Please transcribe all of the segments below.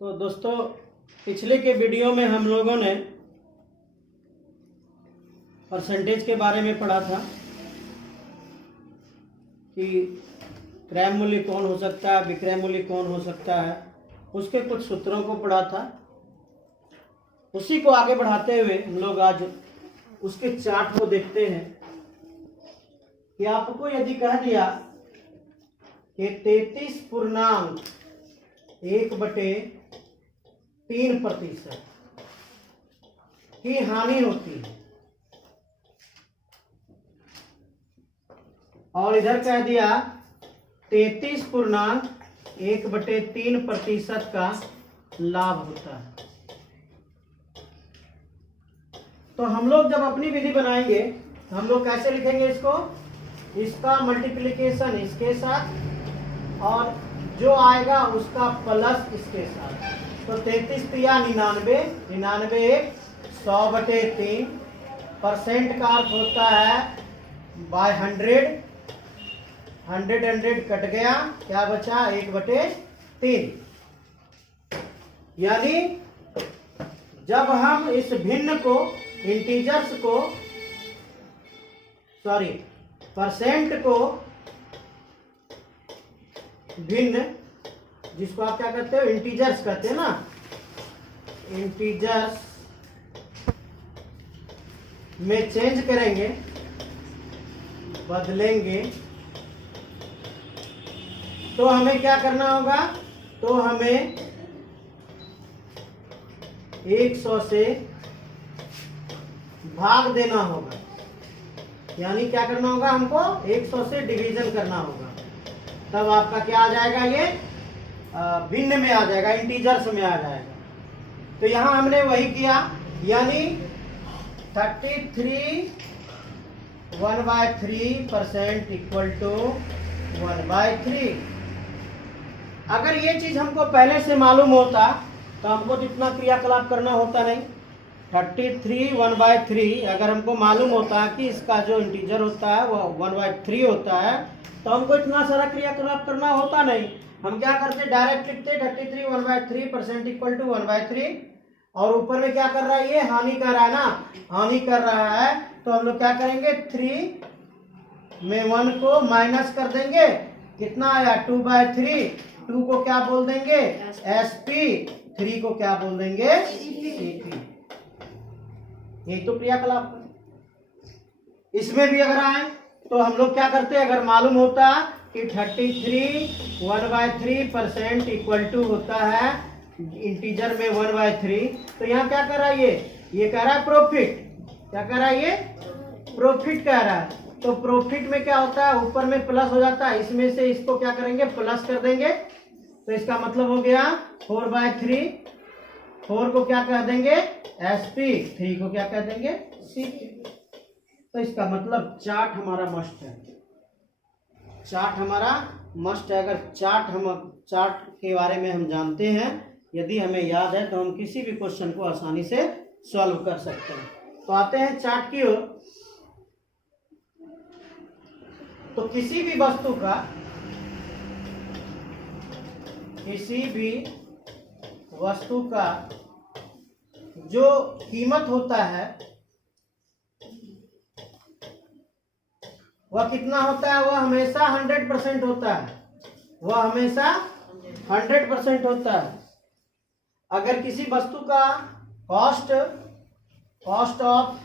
तो दोस्तों, पिछले के वीडियो में हम लोगों ने परसेंटेज के बारे में पढ़ा था कि क्रय मूल्य कौन हो सकता है, विक्रय मूल्य कौन हो सकता है। उसके कुछ सूत्रों को पढ़ा था। उसी को आगे बढ़ाते हुए हम लोग आज उसके चार्ट को देखते हैं कि आपको यदि कह दिया कि 33.1/3% की हानि होती है और इधर कह दिया 33.1/3% का लाभ होता है, तो हम लोग जब अपनी विधि बनाएंगे हम लोग कैसे लिखेंगे इसको? इसका मल्टीप्लिकेशन इसके साथ और जो आएगा उसका प्लस इसके साथ। तो 33 तिया 99, 99 100/3%। का अर्थ होता है बाय 100, 100 कट गया, क्या बचा? 1/3। यानी जब हम इस भिन्न को, इंटीजर्स को, परसेंट को भिन्न, जिसको आप क्या कहते हो? इंटीजर्स कहते हैं ना, इंटीजर्स में चेंज करेंगे, बदलेंगे, तो हमें क्या करना होगा? तो हमें 100 से भाग देना होगा। यानी क्या करना होगा? हमको 100 से डिवीजन करना होगा, तब आपका क्या आ जाएगा? ये भिन्न में आ जाएगा, इंटीजर्स में आ जाएगा। तो यहां हमने वही किया, यानी 33 1/3% इक्वल टू 1/3। अगर ये चीज हमको पहले से मालूम होता तो हमको इतना क्रियाकलाप करना होता नहीं। 33 1/3 अगर हमको मालूम होता कि इसका जो इंटीजर होता है वो 1/3 होता है तो हमको इतना सारा क्रियाकलाप करना होता नहीं। हम क्या करते? डायरेक्ट लिखते 33 1/3% इक्वल टू 1/3, और ऊपर में क्या कर रहा है? ये हानि कर रहा है ना, हानि कर रहा है, तो हम लोग क्या करेंगे? 3 में 1 को माइनस कर देंगे, कितना आया? 2/3। 2 को क्या बोल देंगे? SP। 3 को क्या बोल देंगे? CP। यही तो क्रियाकलाप है। इसमें भी अगर आए तो हम लोग क्या करते? अगर मालूम होता कि 33 1/3% इक्वल टू होता है इंटीजर में 1/3, तो यहाँ क्या कर रहा है? ये कह रहा है प्रॉफिट। क्या कह रहा है? ये प्रॉफिट कह रहा है। तो प्रॉफिट में क्या होता है? ऊपर में प्लस हो जाता है, इसमें से इसको क्या करेंगे? प्लस कर देंगे। तो इसका मतलब हो गया 4/3। 4 को क्या कह देंगे? SP। 3 को क्या कह देंगे? CP। तो इसका मतलब चार्ट हमारा मस्ट है। चार्ट हमारा मस्ट है। अगर चार्ट के बारे में हम जानते हैं, यदि हमें याद है, तो हम किसी भी क्वेश्चन को आसानी से सॉल्व कर सकते हैं। तो आते हैं चार्ट की ओर। तो किसी भी वस्तु का जो कीमत होता है वह कितना होता है? वह हमेशा 100% होता है। वह हमेशा 100% होता है। अगर किसी वस्तु का cost of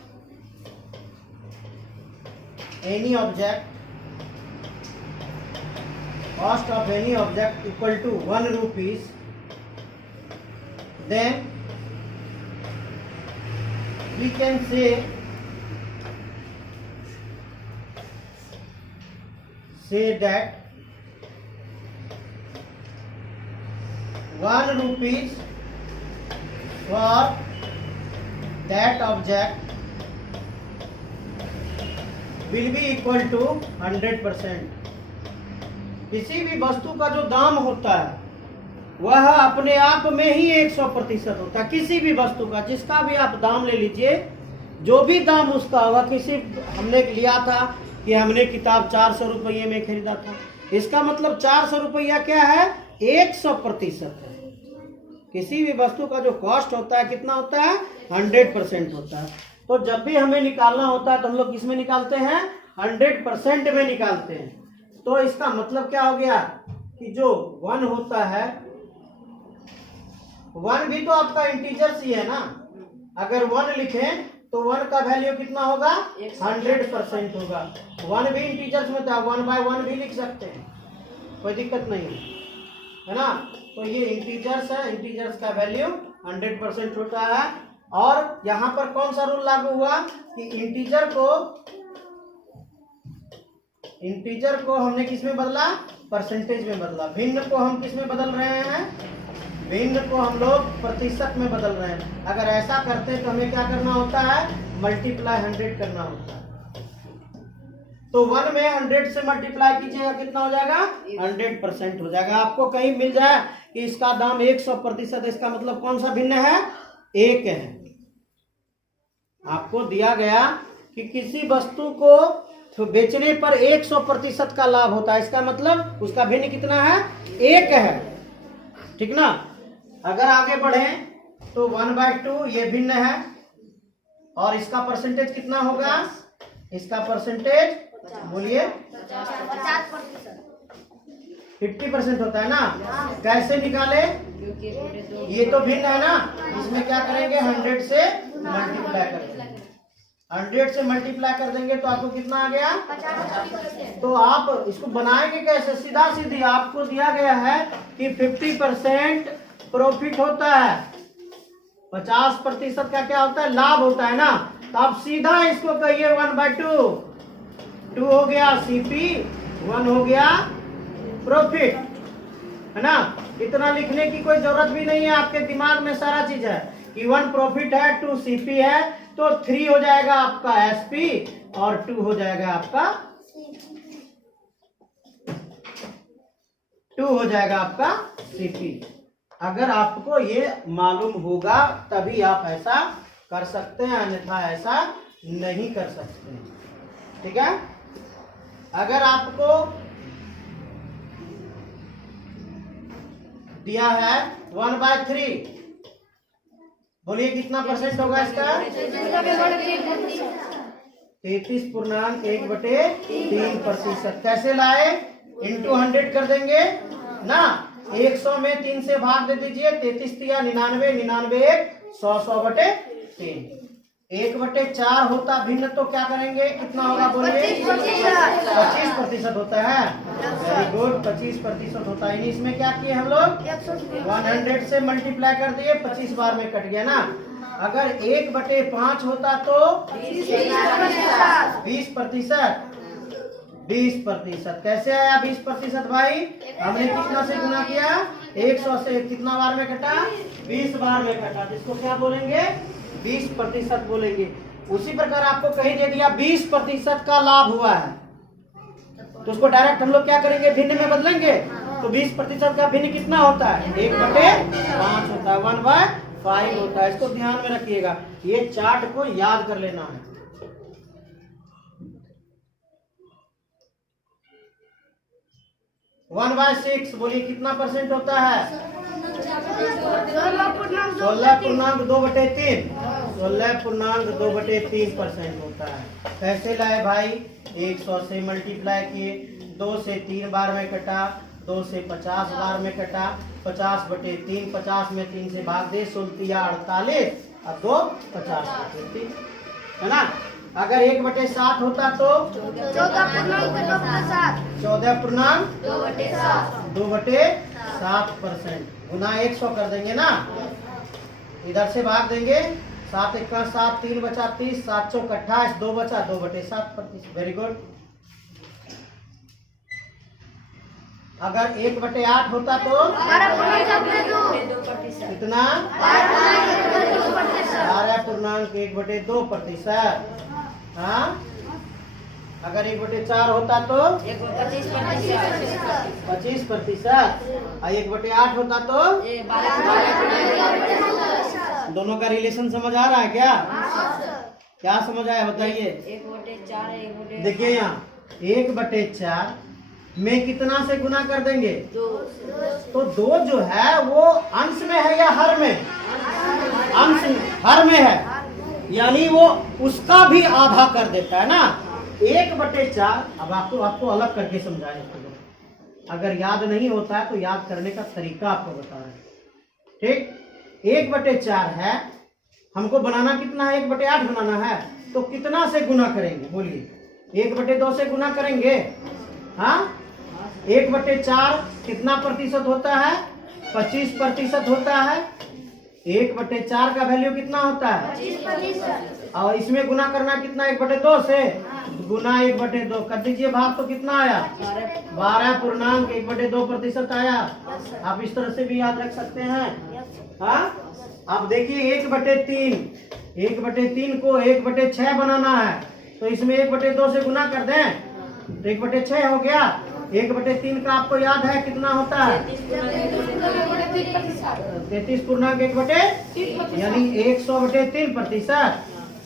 any object equal to 1 rupees, then we can say that 1 rupees for that object will be equal to 100%। किसी भी वस्तु का जो दाम होता है वह अपने आप में ही 100% होता है। किसी भी वस्तु का, जिसका भी आप दाम ले लीजिए, जो भी दाम उसका होगा। हमने लिया था कि हमने किताब 400 रुपये में खरीदा था, इसका मतलब 400 रुपया क्या है? 100% है। किसी भी वस्तु का जो कॉस्ट होता है कितना होता है 100% होता है। तो जब भी हमें निकालना होता है तो हम लोग किस में निकालते हैं 100% में निकालते हैं। तो इसका मतलब क्या हो गया कि जो 1 होता है 1 भी तो आपका इंटीजर्स ही है ना। अगर 1 लिखें तो 1 का वैल्यू कितना होगा 100% होगा। 1 भी इंटीजर्स में था 1/1 भी लिख सकते हैं, कोई दिक्कत नहीं है ना। तो ये इंटीजर्स है, इंटीजर्स का वैल्यू 100% होता है। और यहाँ पर कौन सा रूल लागू हुआ कि इंटीजर को हमने किस में बदला परसेंटेज में बदला। भिन्न को हम किस में बदल रहे हैं भिन्न को हम लोग प्रतिशत में बदल रहे हैं। अगर ऐसा करते हैं तो हमें क्या करना होता है मल्टीप्लाई 100 करना होता है। तो 1 में 100 से मल्टीप्लाई कीजिएगा कितना हो जाएगा 100% हो जाएगा। आपको कहीं मिल जाए कि इसका दाम 100%, इसका मतलब कौन सा भिन्न है 1 है। आपको दिया गया कि किसी वस्तु को तो बेचने पर 100% का लाभ होता है, इसका मतलब उसका भिन्न कितना है 1 है, ठीक ना। अगर आगे बढ़े तो 1/2 ये भिन्न है और इसका परसेंटेज कितना होगा, इसका परसेंटेज बोलिए 50% होता है ना। कैसे निकाले, ये तो भिन्न है ना, इसमें क्या करेंगे 100 से मल्टीप्लाई करेंगे। 100 से मल्टीप्लाई कर देंगे तो आपको कितना आ गया 50%। तो आप इसको बनाएंगे कैसे, सीधा सीधी आपको दिया गया है कि 50% प्रॉफिट होता है, 50% का क्या होता है लाभ होता है ना। तो आप सीधा इसको कहिए 1/2, 2 हो गया सीपी, 1 हो गया प्रॉफिट, है ना। इतना लिखने की कोई जरूरत भी नहीं है, आपके दिमाग में सारा चीज है कि 1 प्रॉफिट है 2 सीपी है, तो 3 हो जाएगा आपका एसपी और 2 हो जाएगा आपका 2 हो जाएगा आपका सीपी। अगर आपको ये मालूम होगा तभी आप ऐसा कर सकते हैं, अन्यथा ऐसा नहीं कर सकते, ठीक है। अगर आपको दिया है 1/3, बोलिए कितना परसेंट होगा इसका 33.1/3%। कैसे लाए, इंटू 100 कर देंगे ना। 100 में 3 से भाग दे दीजिए, 33 या 99, 99 1 100, 100/3। 1/4 होता भिन्न तो क्या करेंगे कितना होगा बोलिए 25% होता है। वेरी गुड, 25% होता है। इसमें क्या किए हम लोग 100 से मल्टीप्लाई कर दिए, 25 बार में कट गया ना। अगर 1/5 होता तो 20%। कैसे आया 20% भाई, हमने कितना से गुना किया 100 से, कितना बार में कटा 20 बार में कटा, जिसको क्या बोलेंगे 20% बोलेंगे। उसी प्रकार आपको कहीं दे दिया 20% का लाभ हुआ है तो उसको डायरेक्ट हम लोग क्या करेंगे भिन्न में बदलेंगे। तो 20% का भिन्न कितना होता है 1/5 होता है, 1/5 होता है। इसको ध्यान में रखिएगा, ये चार्ट को याद कर लेना है। वन बाय 6 बोलिए कितना परसेंट होता है 16.2/3 16.2/3% होता है। कैसे लाए भाई, 100 से मल्टीप्लाई किए, 2 से 3 बार में कटा, 2 से 50 बार में कटा, 50/3, 50 में 3 से भाग दे, 16 या 48 और 2 50/3 है ना। अगर 1/7 होता तो 14.2/7% गुना 100 कर देंगे ना, इधर से भाग देंगे, 7 1 7, 3 बचा 30, 7 चौक 28, 2 बचा 2/7%। Very good. अगर 1/8 होता तो कितना 12.1/2%। हाँ, अगर 1/4 होता तो 25%, और 1/8 होता तो दोनों का रिलेशन समझ आ रहा है क्या? क्या समझ आया बताइए। देखिए यहाँ 1/4 में कितना से गुना कर देंगे? तो 2 जो है वो अंश में है या हर में? अंश हर में है, यानी वो उसका भी आधा कर देता है ना। 1/4। अब आपको अलग करके समझाएं इसको। अगर याद नहीं होता है तो याद करने का तरीका आपको बता रहे हैं, ठीक। 1/4 है, हमको बनाना कितना है? 1/8 बनाना है, तो कितना से गुना करेंगे? बोलिए। 1/2 से गुना करेंगे। हाँ, 1/4 कितना प्रतिशत होता है? 25% होता है। 1/4 का वैल्यू कितना होता है? 25%। और इसमें गुना करना कितना? 1/2 से गुना 1/2 कर दीजिए, भाग तो कितना आया? 12.12% आया। आप इस तरह से भी याद रख सकते हैं। हाँ, अब देखिए 1/3, 1/3 को 1/6 बनाना है, तो इसमें 1/2 से गुना कर दें तो 1/6 हो गया। 1/3 का आपको याद है कितना होता है? 33.1, यानी 100/3%।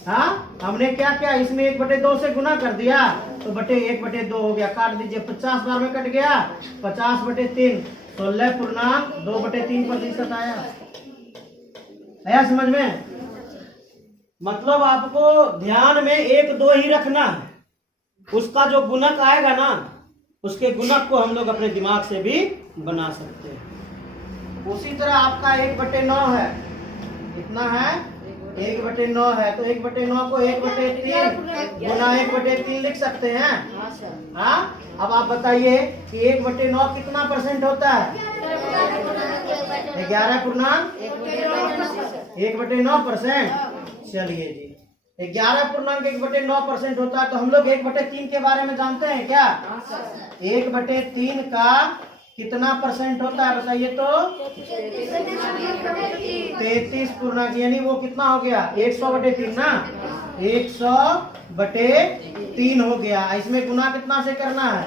हाँ, हमने क्या किया? इसमें 1/2 से गुना कर दिया तो बटे 1/2 हो गया। काट दीजिए, 50 बार में कट गया। 50/3 16.2/3% आया समझ में? मतलब आपको ध्यान में 1, 2 ही रखना है। उसका जो गुणक आएगा ना, उसके गुणक को हम लोग अपने दिमाग से भी बना सकते हैं। उसी तरह आपका 1/9 है, कितना है? 1/9 है, तो 1/9 को 1/3 गुना 1/3 लिख सकते हैं। हाँ, अब आप बताइए कि 1/9 कितना परसेंट होता है? 11.1/9%। चलिए जी, 11.1/9% होता है। तो हम लोग 1/3 के बारे में जानते हैं क्या? 1/3 का कितना परसेंट होता है बताइए तो? 33 यानी वो कितना हो गया? 100/3 ना, 100/3 हो गया। इसमें गुना कितना से करना है?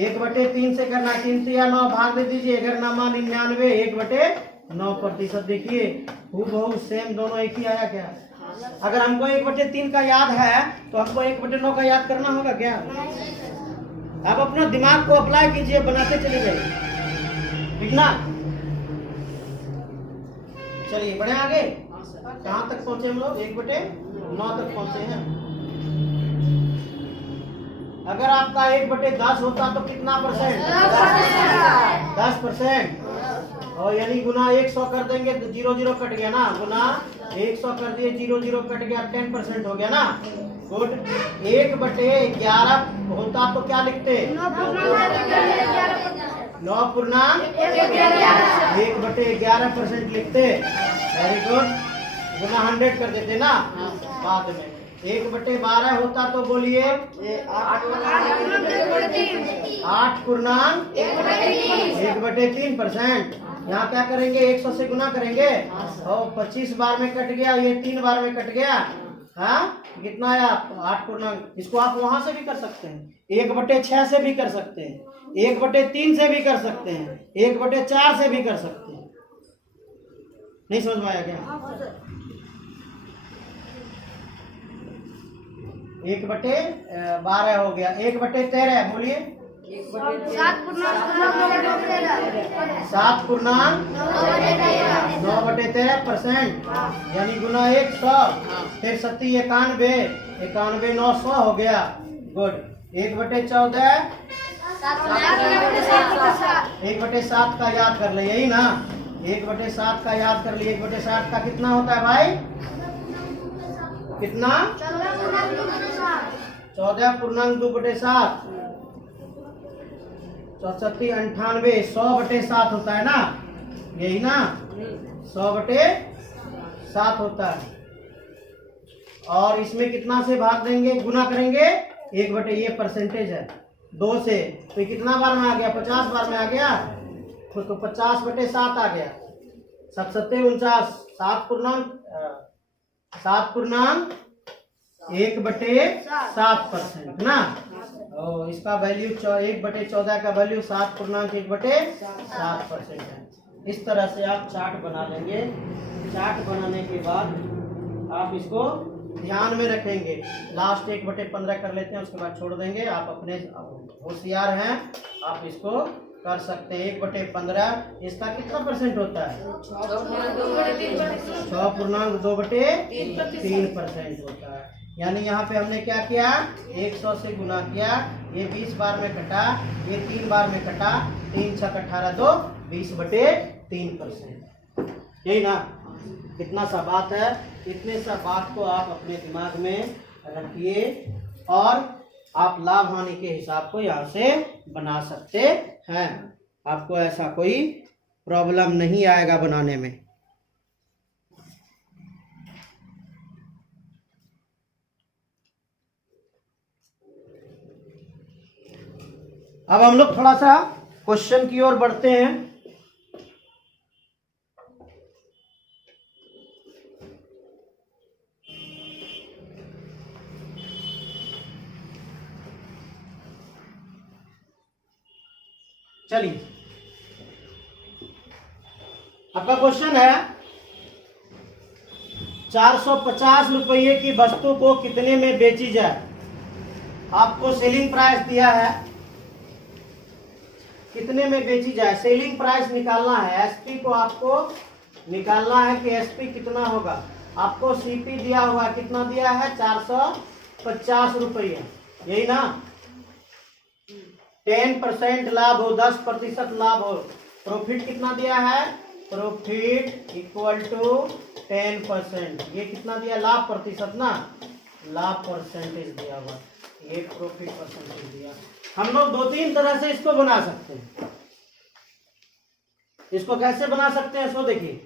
1/3 से करना। 3 से या 9 भाग दे दीजिए। 99 1/9%। देखिए हूबहू सेम दोनों एक ही आया क्या? अगर हमको 1/3 का याद है तो हमको 1/9 का याद करना होगा क्या? आप अपना दिमाग को अप्लाई कीजिए, बनाते चले जाइए, ठीक ना। चलिए बढ़े आगे। कहाँ तक पहुंचे हम लोग? 1/9 तक पहुंचे हैं। अगर आपका 1/10 होता तो कितना परसेंट? 10%। और यानी गुना 100 कर देंगे तो 0 0 कट गया ना। गुना 100 कर दिए, 0 0 कट गया, 10% हो गया ना। गुड। 1/11 होता तो क्या लिखते? 9.1/11% लिखते। Very good. गुना 100 कर देते ना बाद में। 1/12 होता तो बोलिए 8.1/3%। यहाँ क्या करेंगे? 100 से गुना करेंगे और 25 बार में कट गया, ये 3 बार में कट गया। हाँ, कितना आया? 8 इसको आप वहां से भी कर सकते हैं, 1/6 से भी कर सकते हैं, 1/3 से भी कर सकते हैं, 1/4 से भी कर सकते हैं। नहीं समझ में आया क्या? 1/12 हो गया। 1/13 बोलिए। 7.9/13%, यानी गुना 100, फिर 91, 91,900 हो गया। गुड। 1/14, 1/7 का याद कर ले, यही ना। 1/7 का याद कर लिए। 1/7 का कितना होता है भाई? कितना? 14.2/7। 64, 98, 100/7 होता है ना, यही ना। 100/7 होता है। और इसमें कितना से भाग देंगे? गुना करेंगे 1/, ये परसेंटेज है 2 से, तो कितना बार में आ गया? 50 बार में आ गया। तो 50/7 आ गया। 7 7 49, 7.1/7% ना। और इसका वैल्यू 1/14 का वैल्यू 7.1/7% है। इस तरह से आप चार्ट बना लेंगे। चार्ट बनाने के बाद आप इसको ध्यान में रखेंगे। लास्ट 1/15 कर लेते हैं, उसके बाद छोड़ देंगे। आप अपने होशियार हैं, आप इसको कर सकते हैं। 1/15 इसका कितना परसेंट होता है? 6.2/3% होता है। यानी यहाँ पे हमने क्या किया, 100 से गुना किया, ये 20 बार में कटा, ये 3 बार में कटा, 3 6 18 2 20/3%। यही ना, इतना सा बात है। इतने सा बात को आप अपने दिमाग में रखिए और आप लाभ हानि के हिसाब को यहाँ से बना सकते हैं। आपको ऐसा कोई प्रॉब्लम नहीं आएगा बनाने में। अब हम लोग थोड़ा सा क्वेश्चन की ओर बढ़ते हैं। चलिए, आपका क्वेश्चन है 450 रुपये की वस्तु को कितने में बेची जाए। आपको सेलिंग प्राइस दिया है, कितने में बेची जाए, सेलिंग प्राइस निकालना है। एसपी को आपको निकालना है कि एसपी कितना होगा। आपको सीपी दिया हुआ, कितना दिया है, 450 रुपये, यही ना। 10% लाभ हो, 10% लाभ हो, प्रॉफिट कितना दिया है, प्रॉफिट इक्वल टू 10%। ये कितना दिया, लाभ प्रतिशत ना, लाभ परसेंटेज दिया हुआ, ये प्रॉफिट परसेंटेज दिया। हम लोग 2-3 तरह से इसको बना सकते हैं। इसको कैसे बना सकते हैं, इसको देखिए,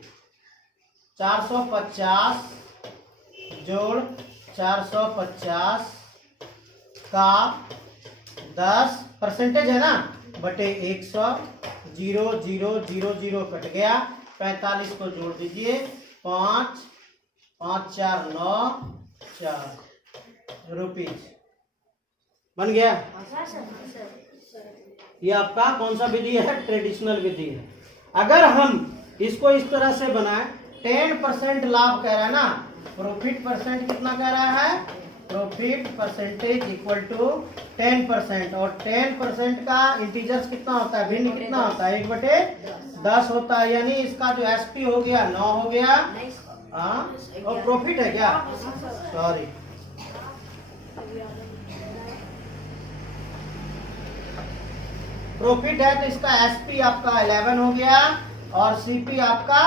450 जोड़ 450 का 10 परसेंटेज है ना, बटे 100, 0 0 0 0 कट गया, 45 को जोड़ दीजिए, 5 5 4 9 4 रुपीज बन गया। ये आपका कौन सा विधि है, ट्रेडिशनल विधि है। अगर हम इसको इस तरह से बनाए, 10% लाभ कह रहा है ना, प्रॉफिट परसेंट कितना कह रहा है, प्रॉफिट परसेंटेज इक्वल टू 10%, और 10% का इंटीजर्स कितना होता है, भिन्न कितना होता है, 1/10 होता है। यानी इसका जो एसपी हो गया 9 हो गया, हाँ, और प्रॉफिट है क्या, सॉरी, प्रॉफिट है तो इसका एसपी आपका 11 हो गया और सीपी आपका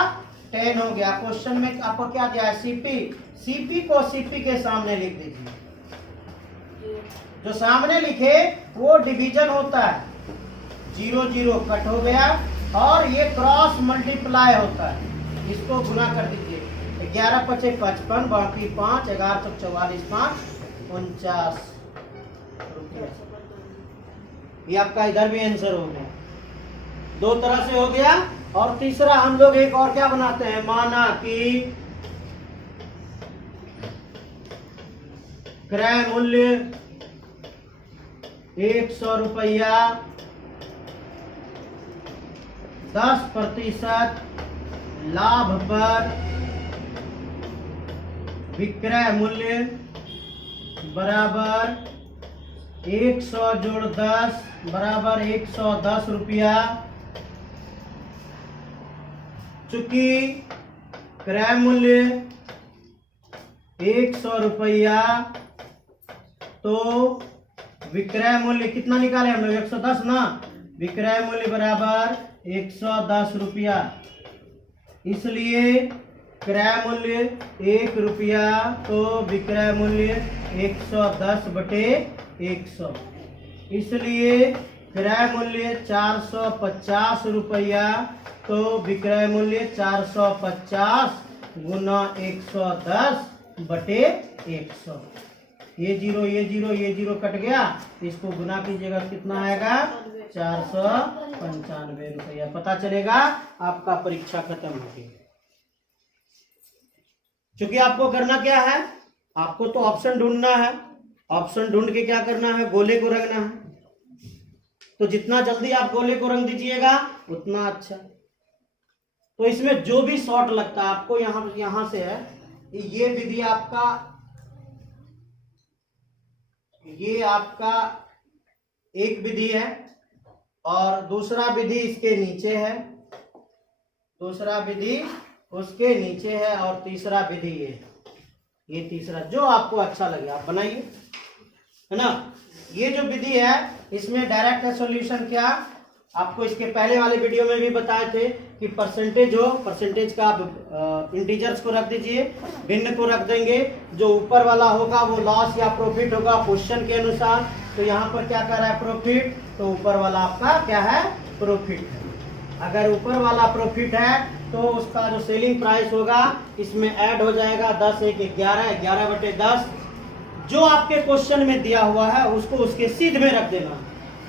10 हो गया। क्वेश्चन में आपको क्या दिया है, सीपी, सीपी को सीपी के सामने लिख दीजिए। जो सामने लिखे वो डिवीजन होता है, 0 0 कट हो गया, और ये क्रॉस मल्टीप्लाई होता है, इसको गुना कर दीजिए। 11 × 5 = 55, बाकी 5, 11 × 44 5 49 रुपये। ये आपका इधर भी आंसर हो गया। 2 तरह से हो गया। और तीसरा हम लोग एक और क्या बनाते हैं, माना कि क्रय मूल्य 100 रुपया, 10% लाभ पर विक्रय मूल्य बराबर 100 जोड़ 10 बराबर 110 रुपया। चूंकि क्रय मूल्य 100 रुपया, तो विक्रय मूल्य कितना निकाले हम लोग, 110 ना, विक्रय मूल्य बराबर 110 रुपया। इसलिए क्रय मूल्य 1 रुपया, तो विक्रय मूल्य 110/100। इसलिए क्रय मूल्य 450 रुपया, तो विक्रय मूल्य 450 गुना 110/100। ये 0 ये 0 ये 0 कट गया, इसको गुना कीजिएगा, कितना आएगा, 495 रुपया। पता चलेगा आपका परीक्षा खत्म हो गई। क्योंकि आपको करना क्या है, आपको तो ऑप्शन ढूंढना है, ऑप्शन ढूंढ के क्या करना है, गोले को रंगना है। तो जितना जल्दी आप गोले को रंग दीजिएगा उतना अच्छा। तो इसमें जो भी शॉर्ट लगता है आपको, यहां से है, ये विधि आपका ये आपका एक विधि है और दूसरा विधि इसके नीचे है, दूसरा विधि उसके नीचे है और तीसरा विधि ये तीसरा, जो आपको अच्छा लगे आप बनाइए, है ना। ये जो विधि है इसमें डायरेक्ट है सॉल्यूशन। क्या आपको इसके पहले वाले वीडियो में भी बताए थे कि परसेंटेज का आप इंटीजर्स को रख दीजिए, भिन्न को रख देंगे, जो ऊपर वाला होगा वो लॉस या प्रॉफिट होगा क्वेश्चन के अनुसार। तो यहाँ पर क्या कर रहा है प्रॉफिट, तो ऊपर वाला आपका क्या है प्रॉफिट है। अगर ऊपर वाला प्रॉफिट है तो उसका जो सेलिंग प्राइस होगा इसमें ऐड हो जाएगा 10 1 11, 11/10। जो आपके क्वेश्चन में दिया हुआ है उसको उसके सीध में रख देना।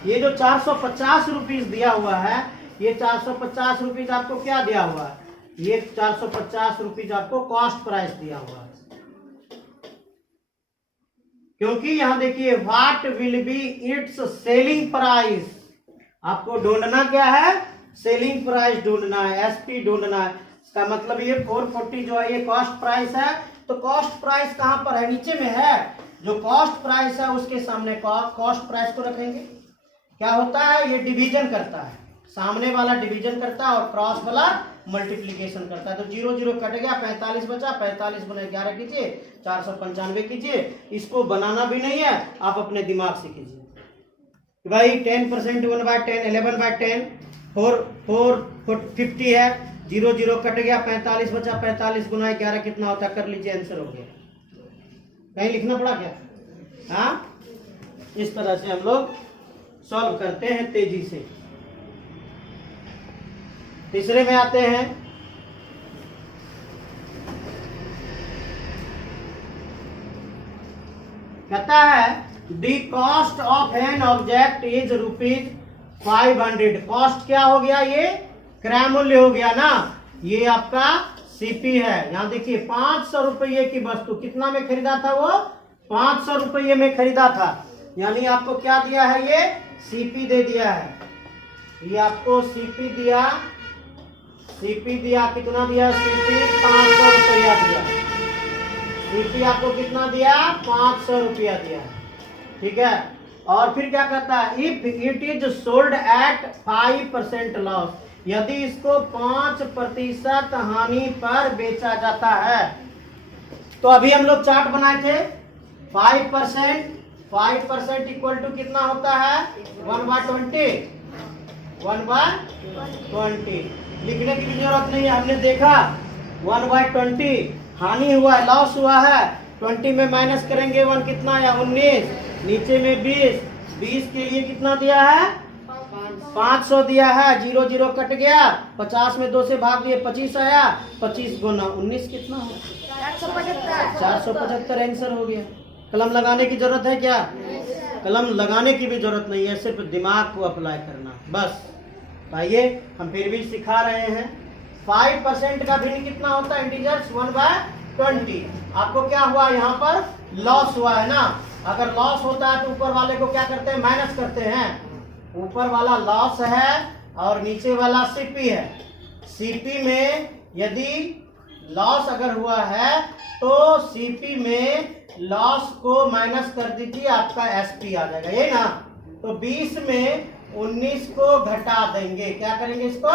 ये जो 450 रुपीज दिया हुआ है, ये 450 रुपीज आपको क्या दिया हुआ है, ये 450 रुपीज आपको कॉस्ट प्राइस दिया हुआ है। क्योंकि यहां देखिए what will be it's selling price, आपको ढूंढना क्या है, सेलिंग प्राइस ढूंढना है, एसपी ढूंढना है। इसका मतलब ये 440 जो है ये कॉस्ट प्राइस है। तो कॉस्ट प्राइस कहां पर है, नीचे में है। जो कॉस्ट प्राइस है उसके सामने कॉस्ट प्राइस को रखेंगे। क्या होता है, ये डिवीजन करता है, सामने वाला डिवीजन करता है और क्रॉस वाला मल्टीप्लीकेशन करता है। तो 0 0 कट गया, 45 बचा, 45 गुना 11 कीजिए, 495 कीजिए। इसको बनाना भी नहीं है, आप अपने दिमाग से कीजिए भाई। 10% 1/10 11/10 450 है, 0 0 कट गया, 45 बचा, 45 गुना 11 कितना होता है, कर लीजिए, आंसर हो गया। कहीं लिखना पड़ा क्या, हाँ। इस तरह से हम लोग सॉल्व करते हैं तेजी से। तीसरे में आते हैं, कहता है the cost of an object is ₹500। Cost क्या हो गया, ये क्रय मूल्य हो गया ना, ये आपका सीपी है। यहां देखिए 500 रुपये की वस्तु कितना में खरीदा था, वो 500 रुपये में खरीदा था। यानी आपको क्या दिया है, ये सीपी दे दिया है। ये आपको सीपी दिया, कितना दिया, सीपी 500 रुपया दिया। सीपी आपको कितना दिया, 500 रुपया दिया, ठीक है। और फिर क्या कहता है, if it is sold at 5% loss, यदि इसको 5% हानि पर बेचा जाता है। तो अभी हम लोग चार्ट बनाए थे, 5% इक्वल टू कितना होता है, 1/20, 1/20। लिखने की भी जरूरत नहीं है, हमने देखा 1/20 हानि हुआ है, लॉस हुआ है। 20 में माइनस करेंगे 1 कितना आया, 19, नीचे में 20 के लिए कितना दिया है, 500 दिया है। 0 0 कट गया, 50 में 2 से भाग दिए, 25 आया, 25 गुना 19 कितना हो, 475 आंसर हो गया। कलम लगाने की जरूरत है क्या, कलम लगाने की भी जरूरत नहीं है, सिर्फ दिमाग को अप्लाई करना बस। आइए हम फिर भी सिखा रहे हैं। 5% का भिन्न कितना होता है, इंटीजर्स 1/20। आपको क्या हुआ, यहाँ पर लॉस हुआ है ना। अगर लॉस होता है तो ऊपर वाले को क्या करते हैं, माइनस करते हैं। ऊपर वाला लॉस है और नीचे वाला सीपी है। सीपी में यदि लॉस अगर हुआ है तो सीपी में लॉस को माइनस कर दीजिए, आपका एसपी आ जाएगा, ये ना। तो 20 में 19 को घटा देंगे, क्या करेंगे, इसको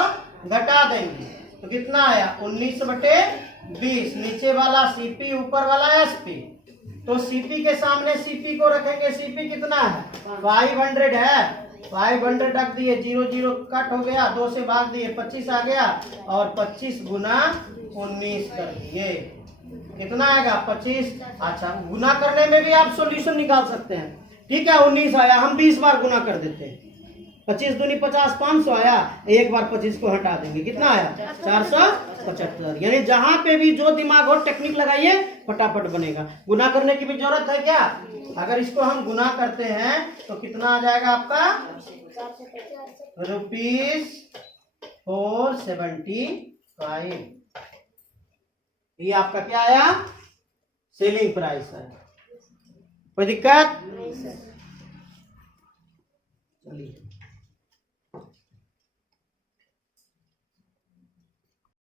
घटा देंगे। तो कितना आया, 19/20, नीचे वाला सीपी, ऊपर वाला एसपी। तो सीपी के सामने सीपी को रखेंगे, सीपी कितना है, 500 है, 500 रख दिए, 0 0 कट हो गया, 2 से भाग दिए, 25 आ गया, और 25 गुना 19 कर दिए, कितना आएगा, 25। अच्छा, गुना करने में भी आप सॉल्यूशन निकाल सकते हैं, ठीक है। 19 आया, हम 20 बार गुना कर देते हैं, 25 दूनी 50, 500 आया, एक बार 25 को हटा देंगे, कितना आया, 475। यानी जहां पे भी जो दिमाग हो टेक्निक लगाइए, फटाफट बनेगा। गुना करने की भी जरूरत है क्या, अगर इसको हम गुना करते हैं तो कितना आ जाएगा आपका, ₹475। ये आपका क्या आया, सेलिंग प्राइस है। कोई दिक्कत, चलिए।